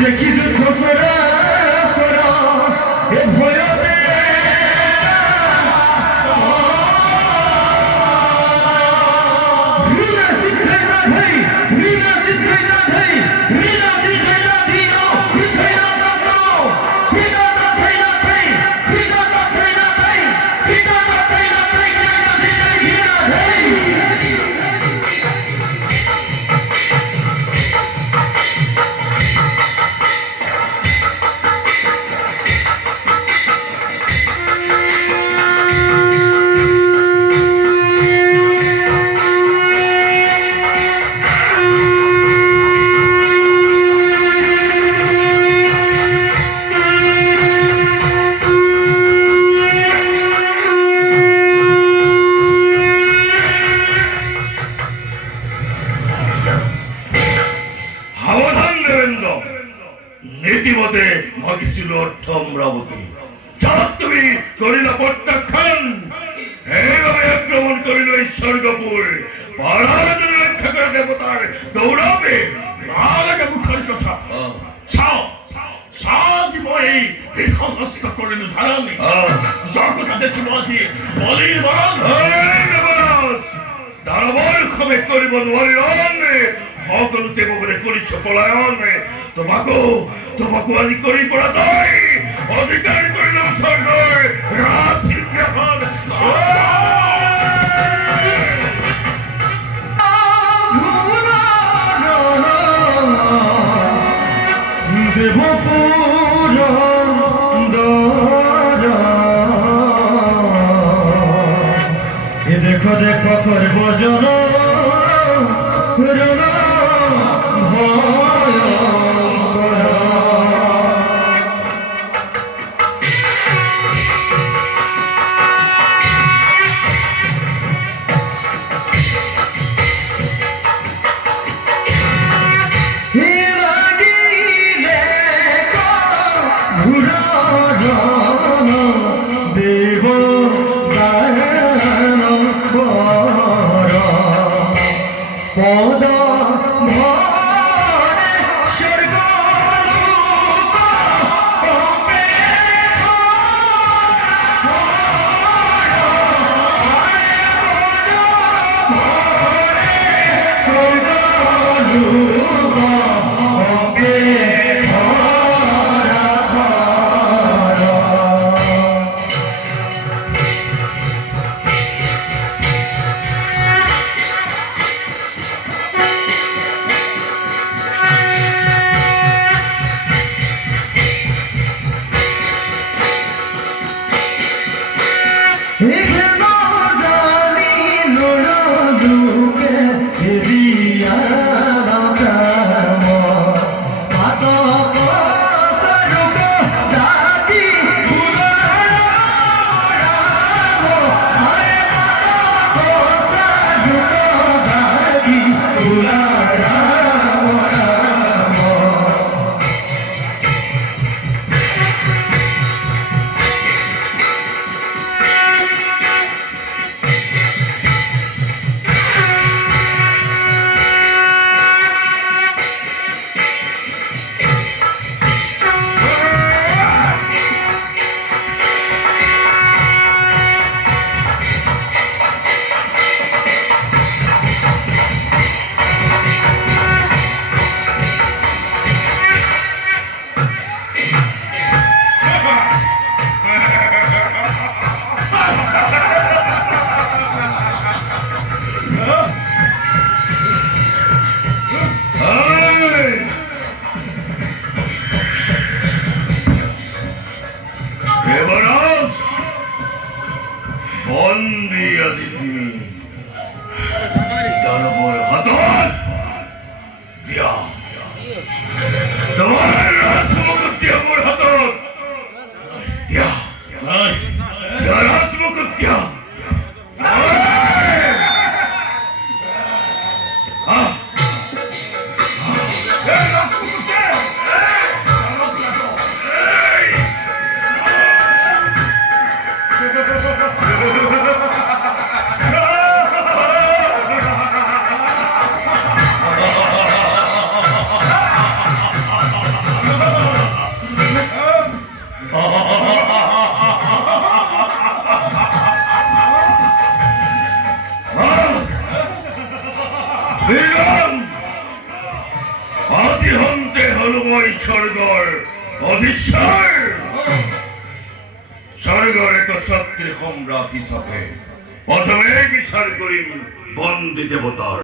দেখি যুদ্ধ সরা সরা এ ভয়তে লীলা চিত্রে না ধই লীলা চিত্রে না ধই লীলা চিত্রে না দিনো বিছাই না দাও বিনা না ধই না ধই বিনা না ধই না ধই বিনা না ধই না ধই না চিত্রে বিনা ধই নীতিমতে মগিছিল অমরাবতী যারা তুমি করিল প্রত্যাখ্যান এইভাবে আক্রমণ করিল এই স্বর্গপুর পাড়ার রক্ষা করে দেবতার গৌরবে আগে মুখের কথা সাজীবই দীর্ঘহস্ত করিল ধারণ জগতা দেখিব আজি বলির বরণ দানবর ক্ষমে করিব নোৱাৰিৰণ সকলো দেৱবোৰে কৰিছ পলায়ন তোমাকো আজি কৰি পৰা তই অধিকাৰ কৰিল স্বৰ্গৰ ৰাজশিক্ষাখন দেবপুর এ দেখো দেখো করব জন দেব পদ বীরগণ, আদি হন্তে হলুময় স্বর্গর অধীশ্বর স্বর্গর এক সত্যি সম্রাট হিসাবে প্রথমে বিচার করিম বন্দী দেবতার